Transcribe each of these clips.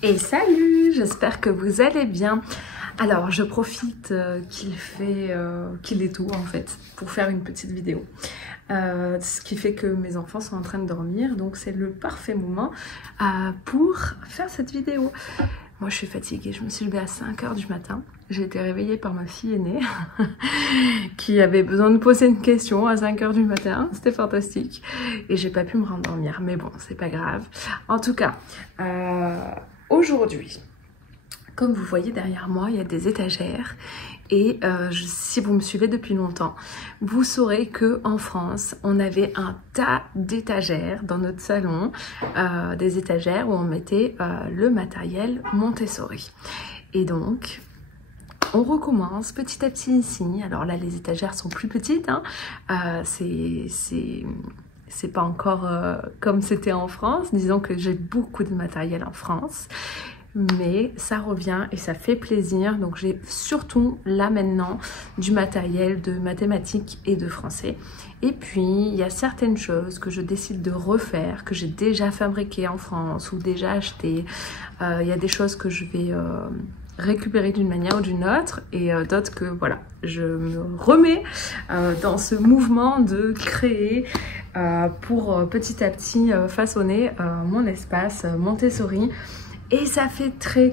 Et salut, j'espère que vous allez bien. Alors, je profite qu'il est tôt en fait, pour faire une petite vidéo. Ce qui fait que mes enfants sont en train de dormir, donc c'est le parfait moment pour faire cette vidéo. Moi, je suis fatiguée, je me suis levée à 5 h du matin. J'ai été réveillée par ma fille aînée qui avait besoin de poser une question à 5 h du matin. C'était fantastique. Et j'ai pas pu me rendormir, mais bon, c'est pas grave. En tout cas, aujourd'hui, comme vous voyez derrière moi, il y a des étagères. Et si vous me suivez depuis longtemps, vous saurez que en France, on avait un tas d'étagères dans notre salon, des étagères où on mettait le matériel Montessori. Et donc, on recommence petit à petit ici. Alors là, les étagères sont plus petites, hein. C'est pas encore comme c'était en France. Disons que j'ai beaucoup de matériel en France. Mais ça revient et ça fait plaisir. Donc j'ai surtout là maintenant du matériel de mathématiques et de français. Et puis il y a certaines choses que je décide de refaire, que j'ai déjà fabriquées en France ou déjà achetées. Il y a des choses que je vais récupérer d'une manière ou d'une autre et d'autres que voilà, je me remets dans ce mouvement de créer pour petit à petit façonner mon espace Montessori. Et ça fait très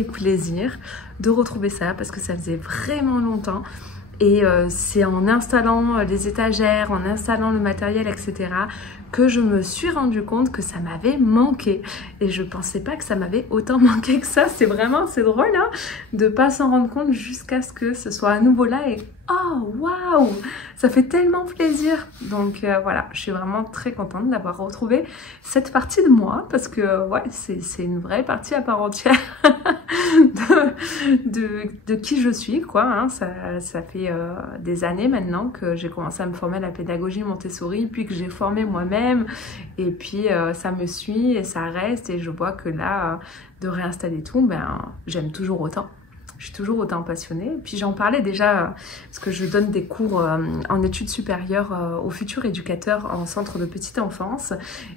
plaisir de retrouver ça parce que ça faisait vraiment longtemps. Et c'est en installant les étagères, en installant le matériel, etc. que je me suis rendu compte que ça m'avait manqué. Et je pensais pas que ça m'avait autant manqué que ça. C'est drôle hein, de pas s'en rendre compte jusqu'à ce que ce soit à nouveau là et oh waouh, ça fait tellement plaisir. Donc voilà, je suis vraiment très contente d'avoir retrouvé cette partie de moi parce que ouais, c'est une vraie partie à part entière de qui je suis quoi. Hein. Ça fait des années maintenant que j'ai commencé à me former à la pédagogie Montessori, puis que j'ai formé moi-même et puis ça me suit et ça reste et je vois que là de réinstaller tout, ben j'aime toujours autant. Je suis toujours autant passionnée. Puis j'en parlais déjà, parce que je donne des cours en études supérieures aux futurs éducateurs en centre de petite enfance.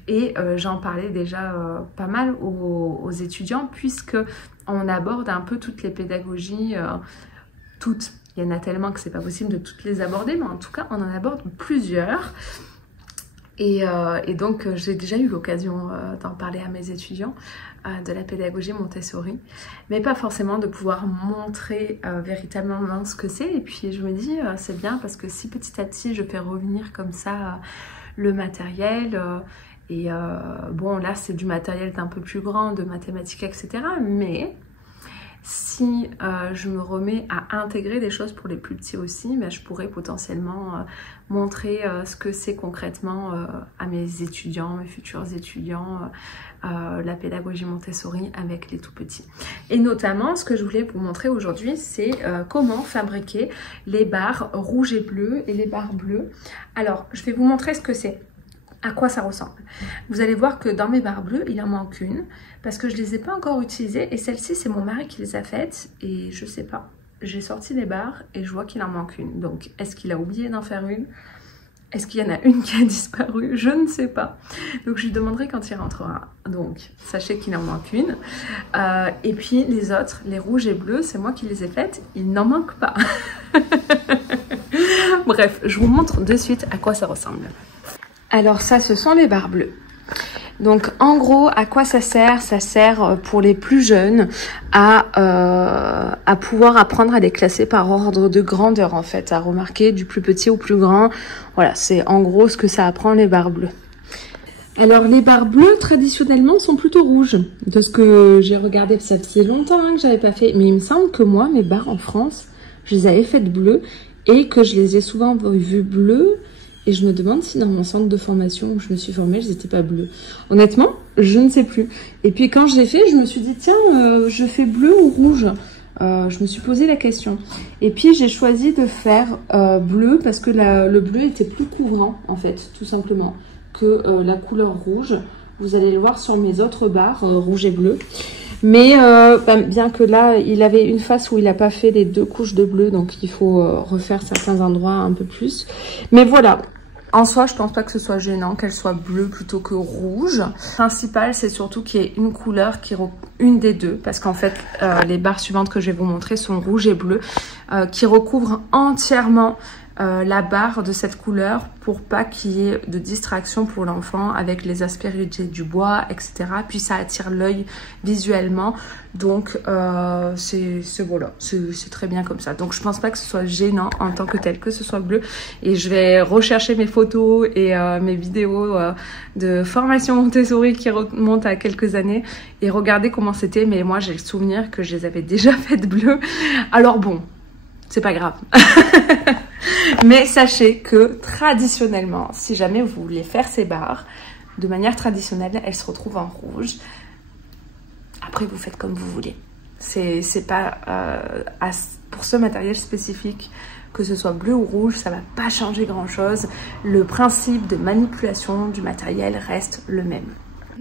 Et j'en parlais déjà pas mal aux étudiants, puisque on aborde un peu toutes les pédagogies, toutes. Il y en a tellement que c'est pas possible de toutes les aborder, mais en tout cas, on en aborde plusieurs. Et donc, j'ai déjà eu l'occasion d'en parler à mes étudiants de la pédagogie Montessori, mais pas forcément de pouvoir montrer véritablement ce que c'est. Et puis, je me dis, c'est bien parce que si petit à petit, je fais revenir comme ça le matériel, bon, là, c'est du matériel d'un peu plus grand, de mathématiques, etc. Mais si je me remets à intégrer des choses pour les plus petits aussi, ben, je pourrais potentiellement montrer ce que c'est concrètement à mes étudiants, mes futurs étudiants, la pédagogie Montessori avec les tout petits. Et notamment, ce que je voulais vous montrer aujourd'hui, c'est comment fabriquer les barres rouges et bleues et les barres bleues. Alors, je vais vous montrer ce que c'est. À quoi ça ressemble. Vous allez voir que dans mes barres bleues, il en manque une parce que je ne les ai pas encore utilisées et celle-ci, c'est mon mari qui les a faites et je sais pas. J'ai sorti les barres et je vois qu'il en manque une. Donc, est-ce qu'il a oublié d'en faire une? Est-ce qu'il y en a une qui a disparu? Je ne sais pas. Donc, je lui demanderai quand il rentrera. Donc, sachez qu'il en manque une. Et puis, les autres, les rouges et bleus, c'est moi qui les ai faites. Il n'en manque pas. Bref, je vous montre de suite à quoi ça ressemble. Alors ça, ce sont les barres bleues. Donc en gros, à quoi ça sert? Ça sert pour les plus jeunes à pouvoir apprendre à les classer par ordre de grandeur en fait, à remarquer du plus petit au plus grand. Voilà, c'est en gros ce que ça apprend les barres bleues. Alors les barres bleues traditionnellement sont plutôt rouges. De ce que j'ai regardé, ça faisait longtemps hein, que j'avais pas fait, mais il me semble que moi, mes barres en France, je les avais faites bleues et que je les ai souvent vues bleues. Et je me demande si dans mon centre de formation où je me suis formée, elles n'étaient pas bleues. Honnêtement, je ne sais plus. Et puis quand je l'ai fait, je me suis dit, tiens, je fais bleu ou rouge? Je me suis posé la question. Et puis j'ai choisi de faire bleu parce que le bleu était plus couvrant, en fait, tout simplement, que la couleur rouge. Vous allez le voir sur mes autres barres, rouge et bleu. Mais bien que là, il avait une face où il n'a pas fait les 2 couches de bleu, donc il faut refaire certains endroits un peu plus. Mais voilà. En soi, je pense pas que ce soit gênant qu'elle soit bleue plutôt que rouge. Le principal, c'est surtout qu'il y ait une couleur, une des deux, parce qu'en fait, les barres suivantes que je vais vous montrer sont rouge et bleu, qui recouvrent entièrement la barre de cette couleur pour pas qu'il y ait de distraction pour l'enfant avec les aspérités du bois, etc. Puis ça attire l'œil visuellement, donc c'est voilà, c'est très bien comme ça. Donc je pense pas que ce soit gênant en tant que tel que ce soit bleu, et je vais rechercher mes photos et mes vidéos de formation Montessori qui remontent à quelques années et regarder comment c'était, mais moi j'ai le souvenir que je les avais déjà faites bleues. Alors bon, c'est pas grave. Mais sachez que traditionnellement, si jamais vous voulez faire ces barres, de manière traditionnelle, elles se retrouvent en rouge. Après, vous faites comme vous voulez. C'est pas pour ce matériel spécifique, que ce soit bleu ou rouge, ça va pas changer grand chose. Le principe de manipulation du matériel reste le même.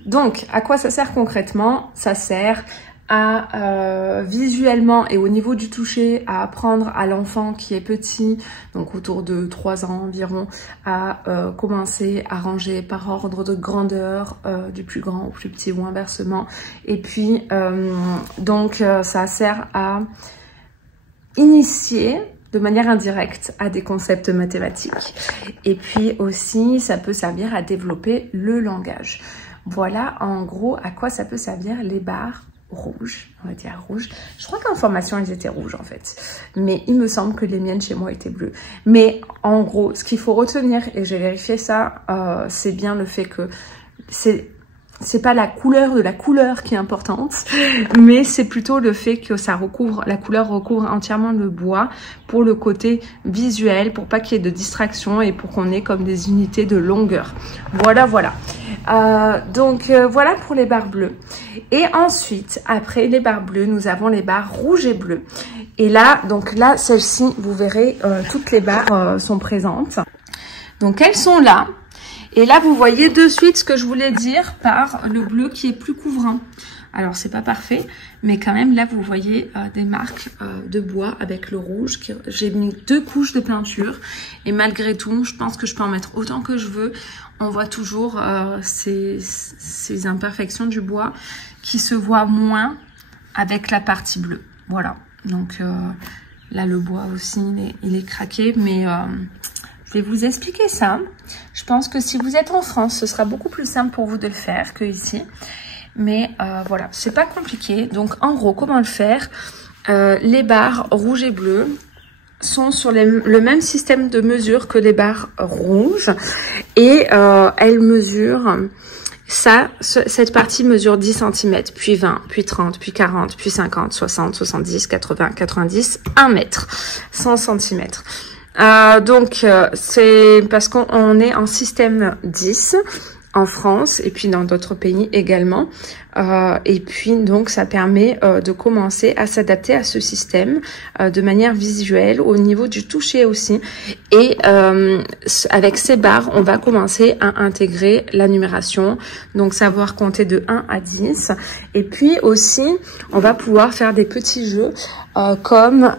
Donc, à quoi ça sert concrètement? Ça sert à visuellement et au niveau du toucher à apprendre à l'enfant qui est petit, donc autour de 3 ans environ, à commencer à ranger par ordre de grandeur, du plus grand au plus petit ou inversement. Et puis donc ça sert à initier de manière indirecte à des concepts mathématiques, et puis aussi ça peut servir à développer le langage. Voilà en gros à quoi ça peut servir les barres rouges, on va dire rouge. Je crois qu'en formation elles étaient rouges en fait, mais il me semble que les miennes chez moi étaient bleues. Mais en gros, ce qu'il faut retenir, et j'ai vérifié ça, c'est bien le fait que c'est pas la couleur de la couleur qui est importante, mais c'est plutôt le fait que la couleur recouvre entièrement le bois pour le côté visuel, pour pas qu'il y ait de distraction et pour qu'on ait comme des unités de longueur. Voilà. Donc voilà pour les barres bleues. Et ensuite, après les barres bleues, nous avons les barres rouges et bleues. Et là, donc là, celles-ci, vous verrez, toutes les barres sont présentes. Donc elles sont là. Et là, vous voyez de suite ce que je voulais dire par le bleu qui est plus couvrant. Alors, c'est pas parfait, mais quand même, là, vous voyez des marques de bois avec le rouge. J'ai mis 2 couches de peinture. Et malgré tout, je pense que je peux en mettre autant que je veux. On voit toujours ces imperfections du bois qui se voient moins avec la partie bleue. Voilà. Donc, là, le bois aussi, il est craqué, mais... je vais vous expliquer ça. Je pense que si vous êtes en France, ce sera beaucoup plus simple pour vous de le faire que ici. Mais voilà, c'est pas compliqué. Donc en gros, comment le faire? Les barres rouges et bleues sont sur le même système de mesure que les barres rouges. Et elles mesurent... cette partie mesure 10 cm, puis 20, puis 30, puis 40, puis 50, 60, 70, 80, 90, 1 mètre, 100 cm. Donc c'est parce qu'on est en système 10 en France et puis dans d'autres pays également, et puis donc ça permet de commencer à s'adapter à ce système de manière visuelle au niveau du toucher aussi, et avec ces barres on va commencer à intégrer la numération, donc savoir compter de 1 à 10, et puis aussi on va pouvoir faire des petits jeux comme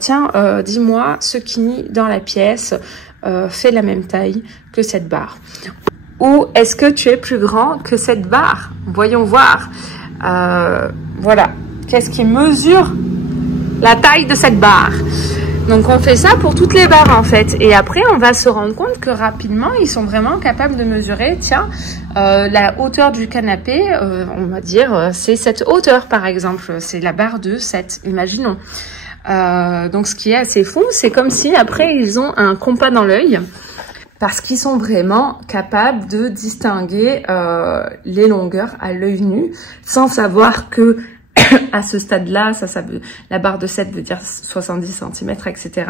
tiens, dis-moi ce qui dans la pièce fait la même taille que cette barre. Ou est-ce que tu es plus grand que cette barre? Voyons voir. Voilà. Qu'est-ce qui mesure la taille de cette barre? Donc on fait ça pour toutes les barres en fait. Et après on va se rendre compte que rapidement ils sont vraiment capables de mesurer, tiens, la hauteur du canapé, on va dire c'est cette hauteur par exemple. C'est la barre de 7, imaginons. Donc ce qui est assez fou, c'est comme si après ils ont un compas dans l'œil, parce qu'ils sont vraiment capables de distinguer les longueurs à l'œil nu, sans savoir que à ce stade-là, la barre de 7 veut dire 70 cm, etc.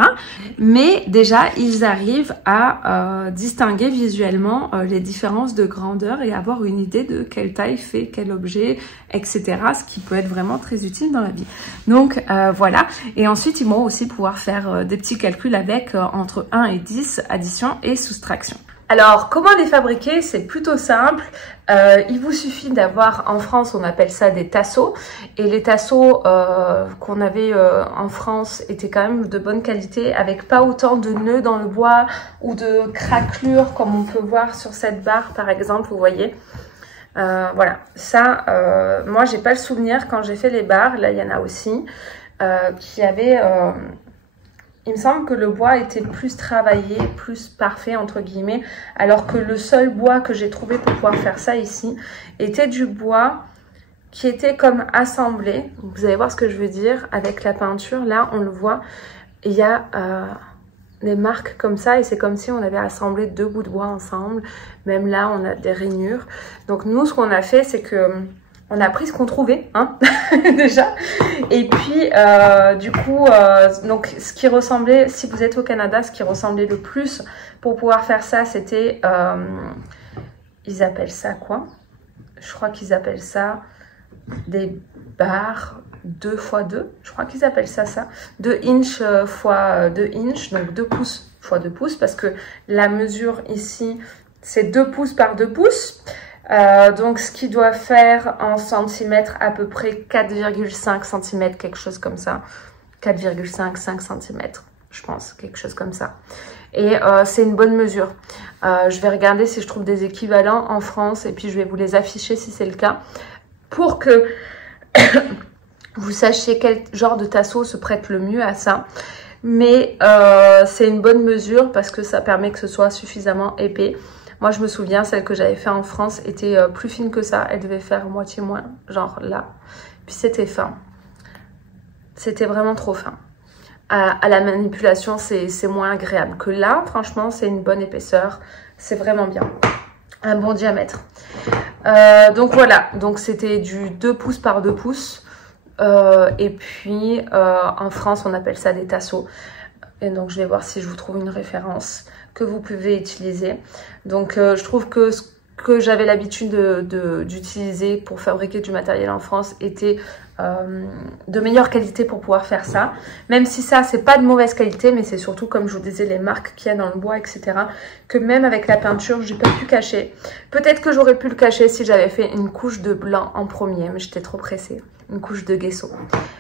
Mais déjà, ils arrivent à distinguer visuellement les différences de grandeur et avoir une idée de quelle taille fait quel objet, etc. Ce qui peut être vraiment très utile dans la vie. Donc voilà. Et ensuite, ils vont aussi pouvoir faire des petits calculs avec entre 1 et 10, addition et soustraction. Alors, comment les fabriquer? C'est plutôt simple. Il vous suffit d'avoir, en France, on appelle ça des tasseaux. Et les tasseaux qu'on avait en France étaient quand même de bonne qualité, avec pas autant de nœuds dans le bois ou de craquelures comme on peut voir sur cette barre, par exemple, vous voyez. Voilà, ça, moi, j'ai pas le souvenir quand j'ai fait les barres. Là, il y en a aussi qui avaient... il me semble que le bois était plus travaillé, plus parfait entre guillemets, alors que le seul bois que j'ai trouvé pour pouvoir faire ça ici était du bois qui était comme assemblé. Vous allez voir ce que je veux dire avec la peinture. Là, on le voit, il y a des marques comme ça et c'est comme si on avait assemblé deux bouts de bois ensemble. Même là, on a des rainures. Donc nous, ce qu'on a fait, c'est que on a pris ce qu'on trouvait, hein, déjà. Et puis, du coup, donc, ce qui ressemblait, si vous êtes au Canada, ce qui ressemblait le plus pour pouvoir faire ça, c'était, ils appellent ça quoi? Je crois qu'ils appellent ça des barres 2x2. Je crois qu'ils appellent ça 2 inches x 2 inches, donc 2 pouces x 2 pouces, parce que la mesure ici, c'est 2 pouces par 2 pouces. Donc ce qui doit faire en centimètres à peu près 4,5 cm, quelque chose comme ça. 4,5, 5 cm, je pense, quelque chose comme ça. Et c'est une bonne mesure. Je vais regarder si je trouve des équivalents en France et puis je vais vous les afficher si c'est le cas. Pour que vous sachiez quel genre de tasseau se prête le mieux à ça. Mais c'est une bonne mesure parce que ça permet que ce soit suffisamment épais. Moi, je me souviens, celle que j'avais fait en France était plus fine que ça. Elle devait faire moitié moins, genre là. Puis c'était fin. C'était vraiment trop fin. À la manipulation, c'est moins agréable que là. Franchement, c'est une bonne épaisseur. C'est vraiment bien. Un bon diamètre. Donc voilà. Donc c'était du 2 pouces par 2 pouces. Et puis, en France, on appelle ça des tasseaux. Et donc, je vais voir si je vous trouve une référence que vous pouvez utiliser. Donc je trouve que ce que j'avais l'habitude d'utiliser pour fabriquer du matériel en France était de meilleure qualité pour pouvoir faire ça. Même si ça, c'est pas de mauvaise qualité, mais c'est surtout, comme je vous disais, les marques qu'il y a dans le bois, etc. Que même avec la peinture, j'ai pas pu cacher. Peut-être que j'aurais pu le cacher si j'avais fait une couche de blanc en premier, mais j'étais trop pressée. Une couche de gesso.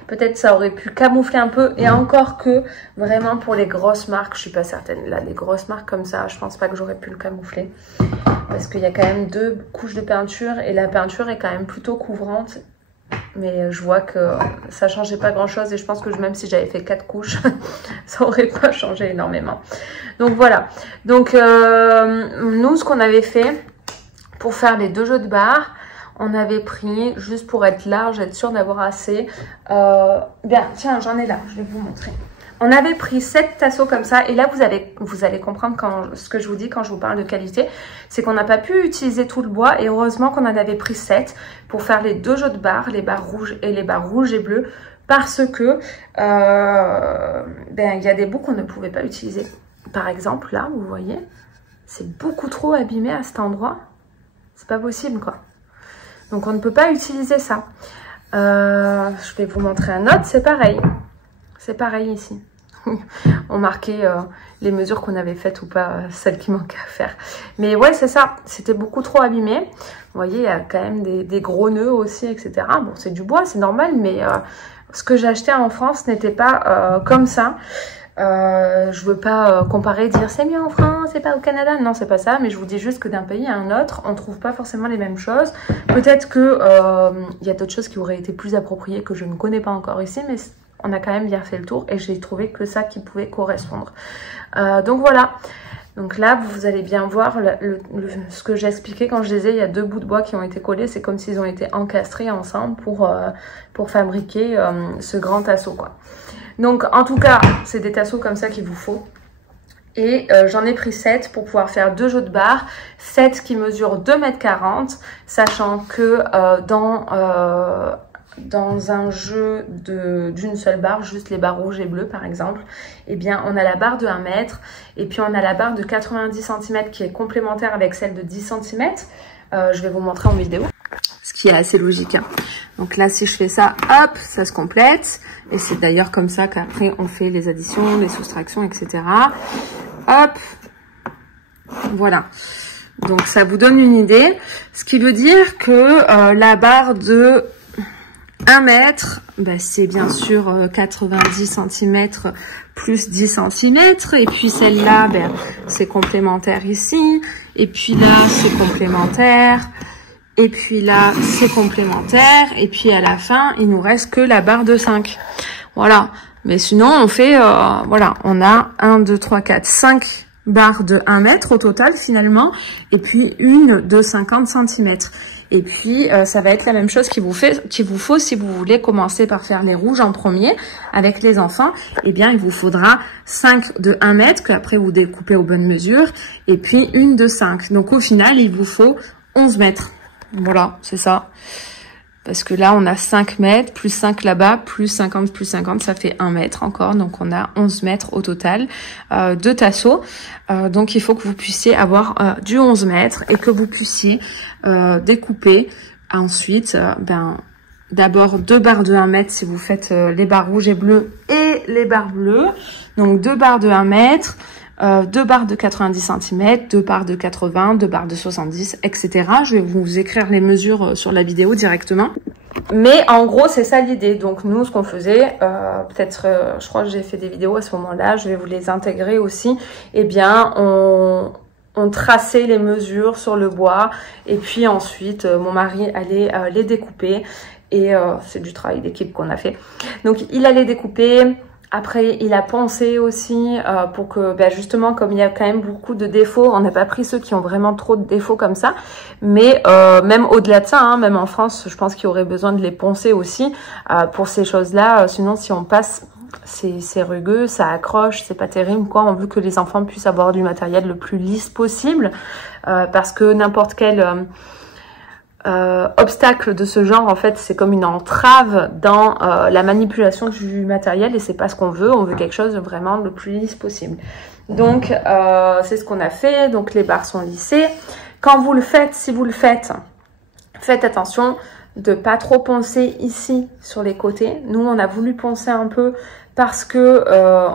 Peut-être ça aurait pu camoufler un peu. Et encore que, vraiment pour les grosses marques, je suis pas certaine. Là, les grosses marques comme ça, je pense pas que j'aurais pu le camoufler. Parce qu'il y a quand même 2 couches de peinture. Et la peinture est quand même plutôt couvrante. Mais je vois que ça changeait pas grand chose. Et je pense que même si j'avais fait 4 couches, ça aurait pas changé énormément. Donc voilà. Donc nous, ce qu'on avait fait pour faire les 2 jeux de barres, on avait pris, juste pour être large, être sûr d'avoir assez. Bien, tiens, j'en ai là, je vais vous montrer. On avait pris 7 tasseaux comme ça. Et là, vous allez comprendre ce que je vous dis quand je vous parle de qualité. C'est qu'on n'a pas pu utiliser tout le bois. Et heureusement qu'on en avait pris 7 pour faire les 2 jeux de barres, les barres rouges et les barres rouges et bleues. Parce que, il y a des bouts qu'on ne pouvait pas utiliser. Par exemple, là, vous voyez, c'est beaucoup trop abîmé à cet endroit. C'est pas possible, quoi. Donc on ne peut pas utiliser ça. Je vais vous montrer un autre, c'est pareil. C'est pareil ici. On marquait les mesures qu'on avait faites ou pas, celles qui manquaient à faire. Mais ouais, c'est ça. C'était beaucoup trop abîmé. Vous voyez, il y a quand même des gros nœuds aussi, etc. Bon, c'est du bois, c'est normal, mais ce que j'ai acheté en France n'était pas comme ça. Je veux pas comparer, dire c'est mieux en France, c'est pas au Canada. Non, c'est pas ça, mais je vous dis juste que d'un pays à un autre, on trouve pas forcément les mêmes choses. Peut-être que y a d'autres choses qui auraient été plus appropriées que je ne connais pas encore ici, mais on a quand même bien fait le tour et j'ai trouvé que ça qui pouvait correspondre. Donc voilà. Donc là, vous allez bien voir ce que j'ai expliqué quand je disais il y a 2 bouts de bois qui ont été collés. C'est comme s'ils ont été encastrés ensemble pour fabriquer ce grand tasseau, quoi. Donc en tout cas, c'est des tasseaux comme ça qu'il vous faut. Et j'en ai pris 7 pour pouvoir faire 2 jeux de barres. 7 qui mesurent 2,40 m, sachant que dans un jeu d'une seule barre, juste les barres rouges et bleues par exemple, eh bien on a la barre de 1 m et puis on a la barre de 90 cm qui est complémentaire avec celle de 10 cm. Je vais vous montrer en vidéo. Ce qui est assez logique, hein. Donc là, si je fais ça, hop, ça se complète. Et c'est d'ailleurs comme ça qu'après, on fait les additions, les soustractions, etc. Hop. Voilà. Donc ça vous donne une idée. Ce qui veut dire que la barre de 1 mètre, ben, c'est bien sûr 90 cm plus 10 cm. Et puis celle-là, ben, c'est complémentaire ici. Et puis là, c'est complémentaire. Et puis là, c'est complémentaire. Et puis à la fin, il nous reste que la barre de 5. Voilà. Mais sinon, on fait, voilà, on a 1, 2, 3, 4, 5 barres de 1 mètre au total finalement. Et puis une de 50 cm. Et puis, ça va être la même chose qu'il vous faut si vous voulez commencer par faire les rouges en premier avec les enfants. Eh bien, il vous faudra 5 de 1 mètre qu'après vous découpez aux bonnes mesures. Et puis une de 5. Donc au final, il vous faut 11 mètres. Voilà, c'est ça. Parce que là, on a 5 mètres, plus 5 là-bas, plus 50, ça fait 1 mètre encore. Donc, on a 11 mètres au total de tasseau. Donc, il faut que vous puissiez avoir du 11 mètres et que vous puissiez découper. Ensuite, d'abord 2 barres de 1 mètre si vous faites les barres rouges et bleues et les barres bleues. Donc, 2 barres de 1 mètre. 2 barres de 90 cm, 2 barres de 80, 2 barres de 70, etc. Je vais vous écrire les mesures sur la vidéo directement. Mais en gros, c'est ça l'idée. Donc nous, ce qu'on faisait, peut-être, je crois que j'ai fait des vidéos à ce moment-là, je vais vous les intégrer aussi. Eh bien, on traçait les mesures sur le bois et puis ensuite, mon mari allait les découper. Et c'est du travail d'équipe qu'on a fait. Donc, il allait découper. Après, il a pensé aussi pour que, justement, comme il y a quand même beaucoup de défauts, on n'a pas pris ceux qui ont vraiment trop de défauts comme ça. Mais même au-delà de ça, hein, même en France, je pense qu'il y aurait besoin de les poncer aussi pour ces choses-là. Sinon, si on passe, c'est rugueux, ça accroche, c'est pas terrible, quoi. On veut que les enfants puissent avoir du matériel le plus lisse possible parce que n'importe quel... obstacle de ce genre, en fait, c'est comme une entrave dans la manipulation du matériel et c'est pas ce qu'on veut. On veut quelque chose de vraiment le plus lisse possible. Donc, c'est ce qu'on a fait. Donc, les barres sont lissées. Quand vous le faites, si vous le faites, faites attention de pas trop poncer ici sur les côtés. Nous, on a voulu poncer un peu parce que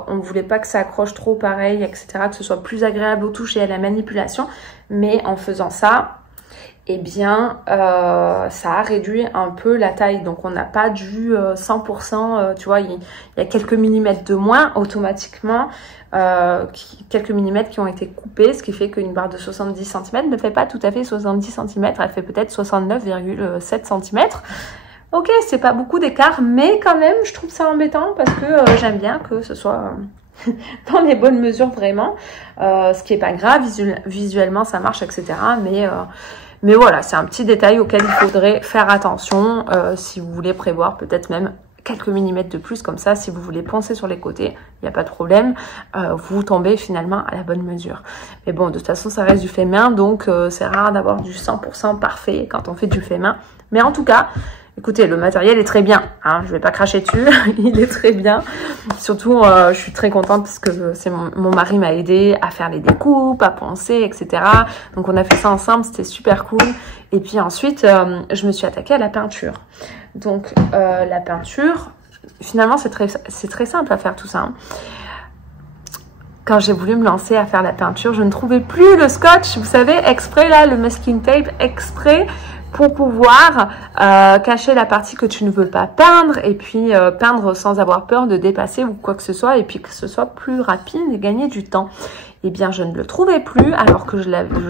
on ne voulait pas que ça accroche trop pareil, etc., que ce soit plus agréable aux touches et à la manipulation. Mais en faisant ça, eh bien, ça a réduit un peu la taille. Donc, on n'a pas dû 100%, tu vois, il y a quelques millimètres de moins automatiquement, quelques millimètres qui ont été coupés, ce qui fait qu'une barre de 70 cm ne fait pas tout à fait 70 cm, elle fait peut-être 69,7 cm. Ok, c'est pas beaucoup d'écart, mais quand même, je trouve ça embêtant parce que j'aime bien que ce soit... dans les bonnes mesures vraiment, ce qui est pas grave, visuellement ça marche, etc. Mais voilà, c'est un petit détail auquel il faudrait faire attention si vous voulez prévoir peut-être même quelques millimètres de plus, comme ça, si vous voulez poncer sur les côtés, il n'y a pas de problème, vous tombez finalement à la bonne mesure. Mais bon, de toute façon, ça reste du fait main, donc c'est rare d'avoir du 100% parfait quand on fait du fait main. Mais en tout cas, écoutez, le matériel est très bien, hein, je vais pas cracher dessus, il est très bien. Surtout, je suis très contente parce que c'est mon mari m'a aidé à faire les découpes, à poncer, etc. Donc on a fait ça ensemble, c'était super cool. Et puis ensuite, je me suis attaquée à la peinture. Donc la peinture, finalement c'est très simple à faire tout ça. Hein. Quand j'ai voulu me lancer à faire la peinture, je ne trouvais plus le scotch, vous savez, exprès là, le masking tape, exprès pour pouvoir cacher la partie que tu ne veux pas peindre et puis peindre sans avoir peur de dépasser ou quoi que ce soit et puis que ce soit plus rapide et gagner du temps. Eh bien, je ne le trouvais plus alors que je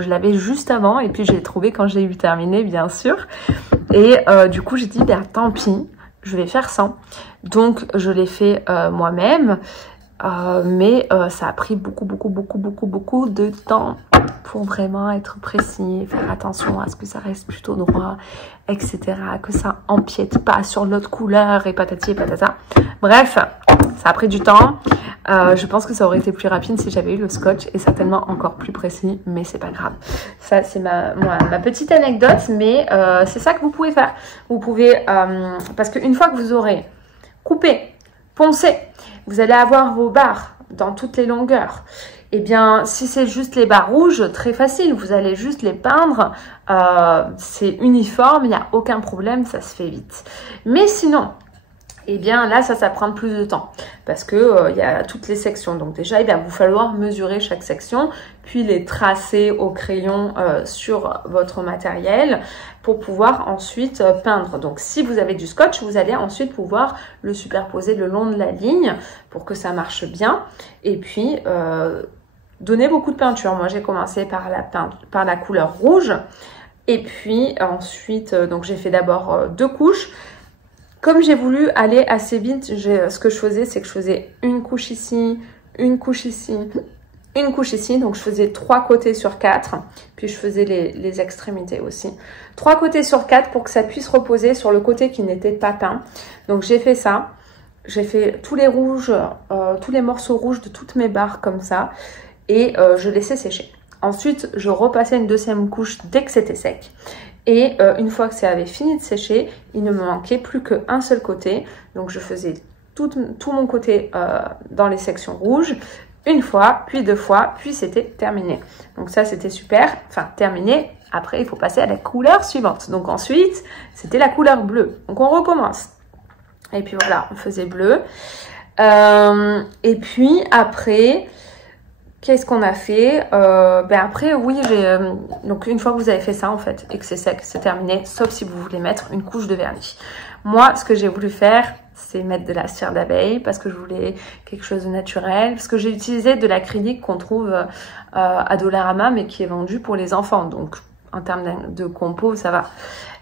l'avais juste avant et puis j'ai trouvé quand j'ai eu terminé, bien sûr. Et du coup, j'ai dit, tant pis, je vais faire sans. Donc, je l'ai fait moi-même. Mais ça a pris beaucoup de temps pour vraiment être précis, faire attention à ce que ça reste plutôt droit, etc., que ça empiète pas sur l'autre couleur et patati et patata. Bref, ça a pris du temps. Je pense que ça aurait été plus rapide si j'avais eu le scotch et certainement encore plus précis, mais c'est pas grave. Ça, c'est ma petite anecdote, mais c'est ça que vous pouvez faire. Vous pouvez, parce qu'une fois que vous aurez coupé, poncé, vous allez avoir vos barres dans toutes les longueurs. Eh bien, si c'est juste les barres rouges, très facile, vous allez juste les peindre. C'est uniforme, il n'y a aucun problème, ça se fait vite. Mais sinon, Et bien là, ça prend plus de temps parce que il y a toutes les sections. Donc déjà, il va vous falloir mesurer chaque section, puis les tracer au crayon sur votre matériel pour pouvoir ensuite peindre. Donc si vous avez du scotch, vous allez ensuite pouvoir le superposer le long de la ligne pour que ça marche bien. Et puis donner beaucoup de peinture. Moi, j'ai commencé par la couleur rouge. Et puis ensuite, donc j'ai fait d'abord 2 couches. Comme j'ai voulu aller assez vite, ce que je faisais, c'est que je faisais une couche ici, une couche ici, une couche ici. Donc, je faisais 3 côtés sur 4. Puis, je faisais les extrémités aussi. 3 côtés sur 4 pour que ça puisse reposer sur le côté qui n'était pas peint. Donc, j'ai fait ça. J'ai fait tous les rouges, tous les morceaux rouges de toutes mes barres comme ça. Et je laissais sécher. Ensuite, je repassais une deuxième couche dès que c'était sec. Et une fois que ça avait fini de sécher, il ne me manquait plus qu'un seul côté. Donc je faisais tout mon côté dans les sections rouges, une fois, puis 2 fois, puis c'était terminé. Donc ça c'était super, enfin terminé. Après il faut passer à la couleur suivante. Donc ensuite c'était la couleur bleue. Donc on recommence. Et puis voilà, on faisait bleu. Et puis après... Qu'est-ce qu'on a fait? Après, oui, donc une fois que vous avez fait ça, en fait, et que c'est sec, c'est terminé, sauf si vous voulez mettre une couche de vernis. Moi, ce que j'ai voulu faire, c'est mettre de la cire d'abeille, parce que je voulais quelque chose de naturel, parce que j'ai utilisé de l'acrylique qu'on trouve à Dollarama, mais qui est vendu pour les enfants. Donc, en termes de compo, ça va.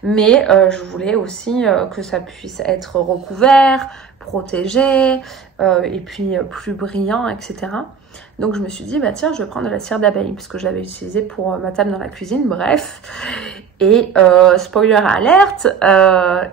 Mais je voulais aussi que ça puisse être recouvert, protégé, et puis plus brillant, etc. Donc je me suis dit, bah tiens, je vais prendre de la cire d'abeille, puisque je l'avais utilisée pour ma table dans la cuisine, bref. Et spoiler alerte,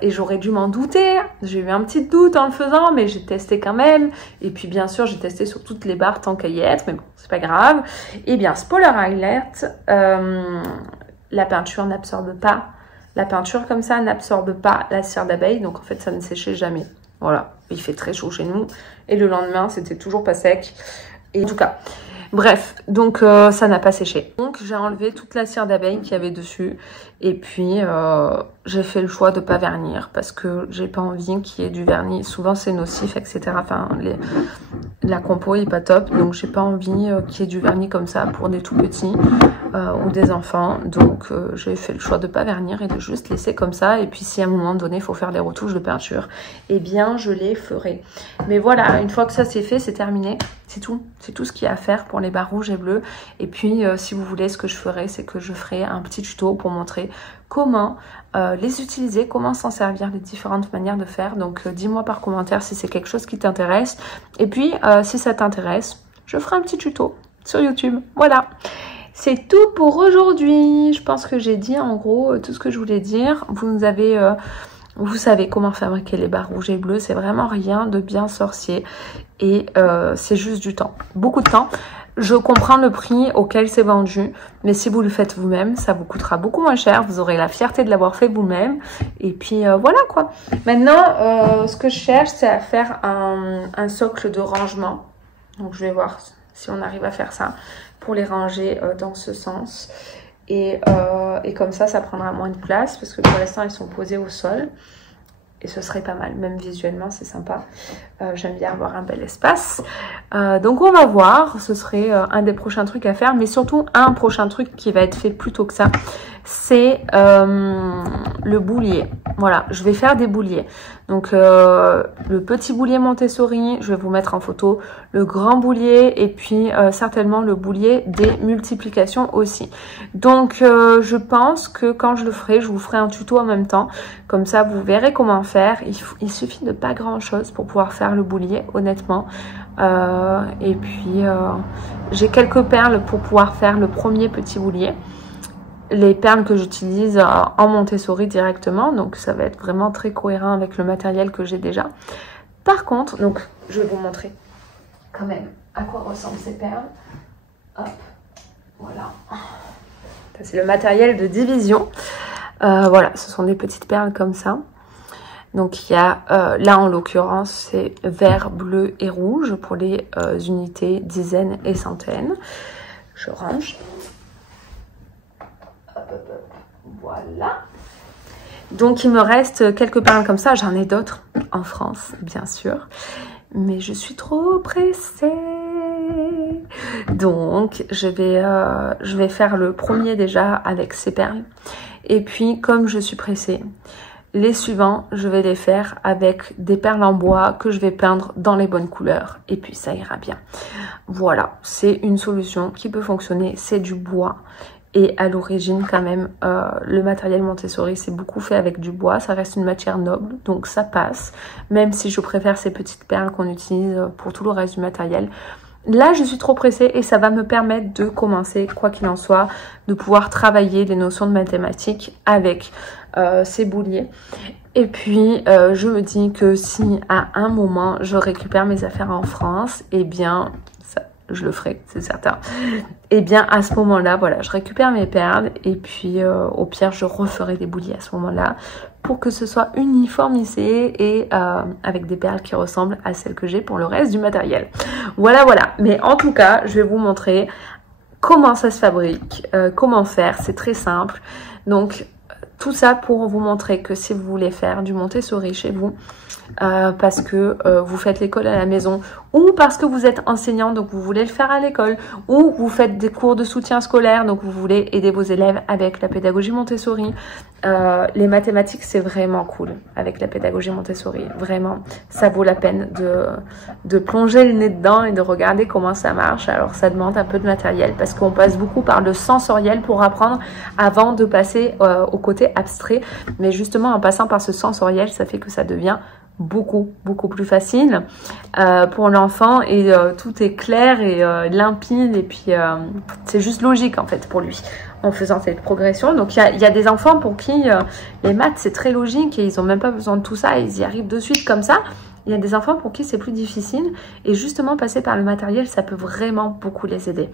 et j'aurais dû m'en douter, j'ai eu un petit doute en le faisant, mais j'ai testé quand même. Et puis bien sûr, j'ai testé sur toutes les barres tant qu'à y être, mais bon, c'est pas grave. Et bien, spoiler alerte, la peinture n'absorbe pas. La peinture comme ça n'absorbe pas la cire d'abeille, donc en fait ça ne séchait jamais. Voilà, il fait très chaud chez nous. Et le lendemain, c'était toujours pas sec. Et en tout cas, bref, donc ça n'a pas séché. Donc j'ai enlevé toute la cire d'abeille qu'il y avait dessus. Et puis j'ai fait le choix de pas vernir parce que j'ai pas envie qu'il y ait du vernis. Souvent c'est nocif, etc. Enfin, la compo est pas top. Donc j'ai pas envie qu'il y ait du vernis comme ça pour des tout petits ou des enfants. Donc j'ai fait le choix de pas vernir et de juste laisser comme ça. Et puis si à un moment donné il faut faire des retouches de peinture, eh bien je les ferai. Mais voilà, une fois que ça c'est fait, c'est terminé. C'est tout ce qu'il y a à faire pour les barres rouges et bleues. Et puis si vous voulez, ce que je ferai, c'est que je ferai un petit tuto pour montrer comment les utiliser, comment s'en servir, les différentes manières de faire. Donc dis-moi par commentaire si c'est quelque chose qui t'intéresse. Et puis si ça t'intéresse, je ferai un petit tuto sur YouTube. Voilà, c'est tout pour aujourd'hui. Je pense que j'ai dit en gros tout ce que je voulais dire. Vous savez comment fabriquer les barres rouges et bleues. C'est vraiment rien de bien sorcier. Et c'est juste du temps. Beaucoup de temps. Je comprends le prix auquel c'est vendu. Mais si vous le faites vous-même, ça vous coûtera beaucoup moins cher. Vous aurez la fierté de l'avoir fait vous-même. Et puis voilà quoi. Maintenant, ce que je cherche, c'est à faire un socle de rangement. Donc je vais voir si on arrive à faire ça. Pour les ranger dans ce sens. Et comme ça prendra moins de place parce que pour l'instant ils sont posés au sol et ce serait pas mal, même visuellement c'est sympa. J'aime bien avoir un bel espace, donc on va voir, ce serait un des prochains trucs à faire, mais surtout un prochain truc qui va être fait plus tôt que ça, c'est le boulier. Voilà, je vais faire des bouliers. Donc le petit boulier Montessori, je vais vous mettre en photo, le grand boulier et puis certainement le boulier des multiplications aussi. Donc je pense que quand je le ferai, je vous ferai un tuto en même temps. Comme ça, vous verrez comment faire. Il suffit de pas grand chose pour pouvoir faire le boulier, honnêtement. Et puis j'ai quelques perles pour pouvoir faire le premier petit boulier. Les perles que j'utilise en Montessori directement, donc ça va être vraiment très cohérent avec le matériel que j'ai déjà. Par contre, donc je vais vous montrer quand même à quoi ressemblent ces perles. Hop, voilà. C'est le matériel de division. Voilà, ce sont des petites perles comme ça. Donc il y a, là en l'occurrence, c'est vert, bleu et rouge pour les unités dizaines et centaines. Je range. Voilà. Donc il me reste quelques perles comme ça, j'en ai d'autres en France bien sûr, mais je suis trop pressée. Donc je vais faire le premier déjà avec ces perles, et puis comme je suis pressée, les suivants je vais les faire avec des perles en bois que je vais peindre dans les bonnes couleurs, et puis ça ira bien. Voilà, c'est une solution qui peut fonctionner, c'est du bois. Et à l'origine quand même, le matériel Montessori c'est beaucoup fait avec du bois, ça reste une matière noble, donc ça passe, même si je préfère ces petites perles qu'on utilise pour tout le reste du matériel. Là je suis trop pressée et ça va me permettre de commencer, quoi qu'il en soit, de pouvoir travailler les notions de mathématiques avec ces bouliers. Et puis je me dis que si à un moment je récupère mes affaires en France, eh bien je le ferai, c'est certain. Et bien à ce moment-là, voilà, je récupère mes perles et puis au pire, je referai des bouliers à ce moment-là pour que ce soit uniformisé et avec des perles qui ressemblent à celles que j'ai pour le reste du matériel. Voilà, voilà. Mais en tout cas, je vais vous montrer comment ça se fabrique, comment faire. C'est très simple. Donc, tout ça pour vous montrer que si vous voulez faire du Montessori chez vous, parce que vous faites l'école à la maison, ou parce que vous êtes enseignant donc vous voulez le faire à l'école, ou vous faites des cours de soutien scolaire donc vous voulez aider vos élèves avec la pédagogie Montessori. Les mathématiques c'est vraiment cool avec la pédagogie Montessori, vraiment ça vaut la peine de plonger le nez dedans et de regarder comment ça marche. Alors ça demande un peu de matériel parce qu'on passe beaucoup par le sensoriel pour apprendre avant de passer au côté abstrait, mais justement en passant par ce sensoriel ça fait que ça devient beaucoup plus facile pour l'enfant et tout est clair et limpide, et puis c'est juste logique en fait pour lui en faisant cette progression. Donc il y a des enfants pour qui les maths c'est très logique et ils ont même pas besoin de tout ça, ils y arrivent de suite comme ça. Il y a des enfants pour qui c'est plus difficile et justement passer par le matériel ça peut vraiment beaucoup les aider.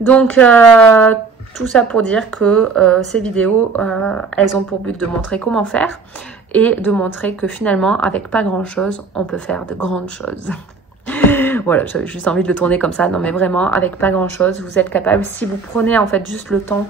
Donc tout ça pour dire que ces vidéos elles ont pour but de montrer comment faire et de montrer que finalement avec pas grand chose on peut faire de grandes choses. Voilà, j'avais juste envie de le tourner comme ça. Non mais vraiment avec pas grand chose vous êtes capable, si vous prenez en fait juste le temps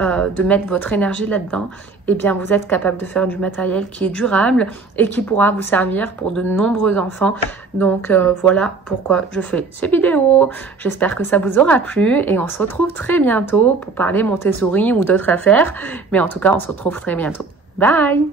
de mettre votre énergie là-dedans, et bien vous êtes capable de faire du matériel qui est durable et qui pourra vous servir pour de nombreux enfants. Donc voilà pourquoi je fais ces vidéos. J'espère que ça vous aura plu et on se retrouve très bientôt pour parler Montessori ou d'autres affaires, mais en tout cas on se retrouve très bientôt. Bye!